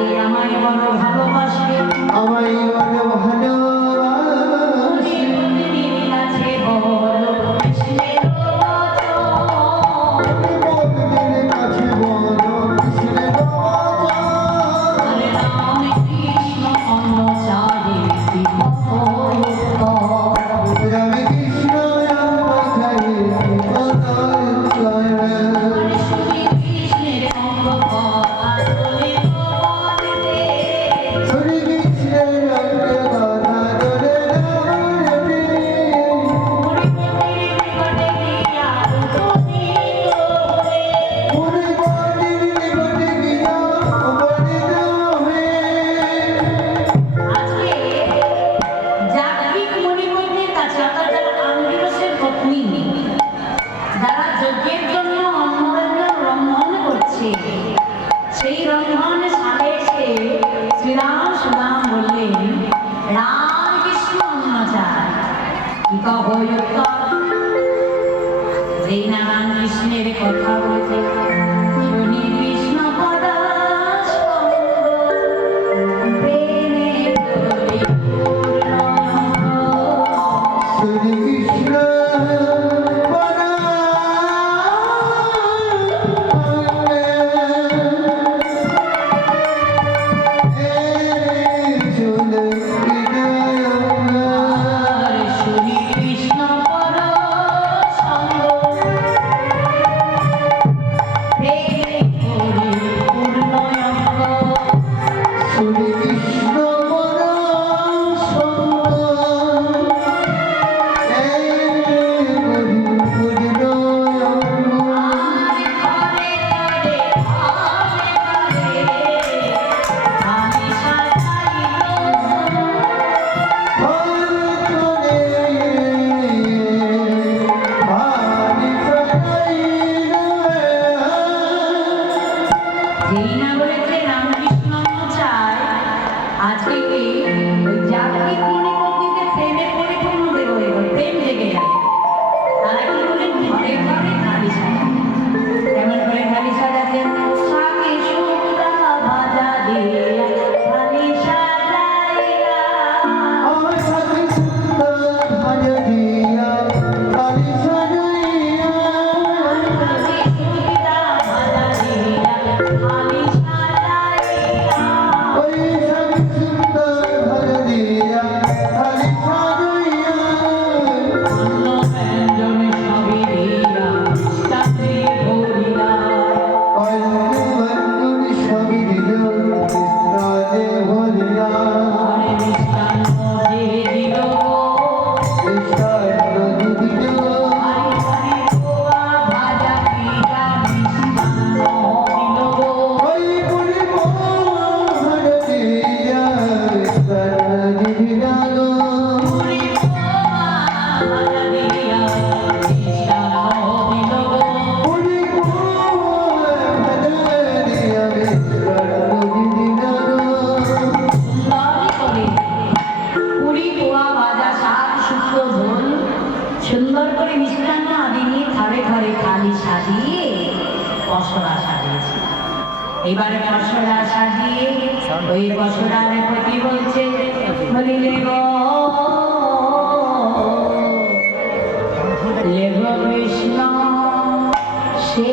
যে আমায় বড় ভালোবাসে আমায় বড় ভালোবাসে প্রতিদিন কাছে বড় কৃষ্ণের প্রতিদিন কাছে বড় কৃষ্ণের হরে রাম কৃষ্ণ অন্ন চারে রামে কৃষ্ণ রাম কথায় কৃষ্ণের অঙ্গ আসলে শুনি কৃষ্ণের কথা ধরে পুরী বনের নিকটে গিয়া অবনীত হয়ে আজকে যাজ্ঞিক মণিকর্ণের কাছে অর্থাৎ যারা আঙ্গিরসের পত্নী যারা যজ্ঞের জন্য অন্নরঞ্জন রন্ধন করছে সেই রন্ধন সাথে এসে শ্রীরাম সুদাম বললেন রাম কৃষ্ণ অন্ন চায় কি কহ যেই না রাম কৃষ্ণের কথা বলছে শুনি কৃষ্ণ পদা শুনি কৃষ্ণ যেই না বলেছে রামকৃষ্ণ চায় আজকে কি ওই যাজ্ঞিক মণিপত্নীদের প্রেমের পরিপূর্ণ দেব প্রেম জেগে যাবে তারা কি বলেন ঘরে ঘরে থালি সাজা কেমন করে থালি সাজাচ্ছেন শাকে শুক্লা ভাজা দিয়ে থালি সাজাইলা শাকে শুক্লা ভাজা দিয়া থালি সাজাইলা অন্ন ব্যঞ্জন সবই দিয়া মিষ্টান্নে ভরিলা ঘরে মিষ্টান্ন যে দিল হারি হারি পোয়া ভাজা পিঠা মিষ্টান্ন দিল পুরি পোয়া ভাজা দিয়া মিষ্টান্ন দিল সুন্দর করে পুরি পোয়া ভাজা শাক শুক্তো ঝোল সুন্দর করে মিষ্টান্ন আদি নিয়ে ঘরে ঘরে থালি সাজিয়ে পসরা সাজিয়েছে এবারে পসরা সাজিয়ে ওই পসরার প্রতি বলছে বলিলে গো লেগ কৃষ্ণ সে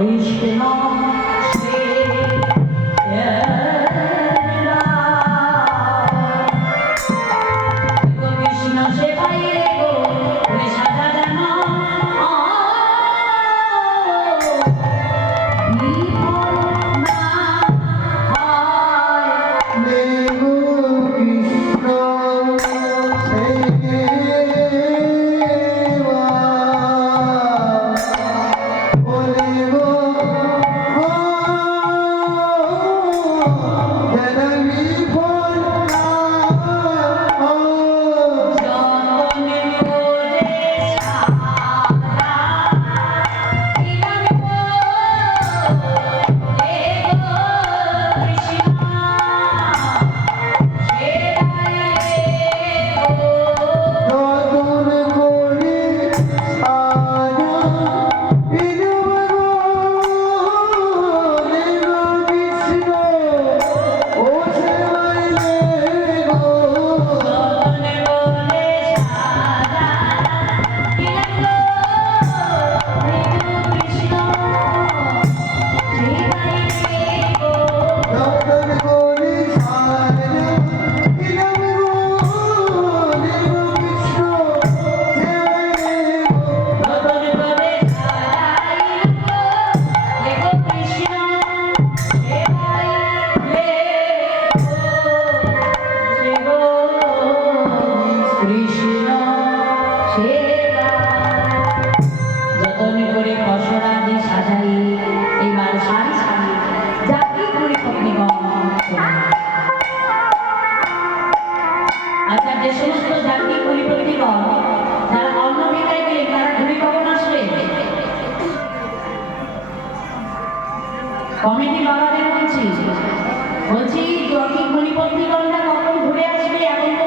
কৃষ্ণ সেবা যতন করে পশরাদি সাজাই এবার সারি সারি জাতি করে পত্নীগণ আচ্ছা যে সমস্ত জাতি পরিপত্নীগণ যারা অন্ন বিদায় গেলেন তারা ঘুরে কখন আসবে কমিটি বাবাদের বলছি জাতি পরিপত্নীগণরা কখন ঘুরে আসবে এখন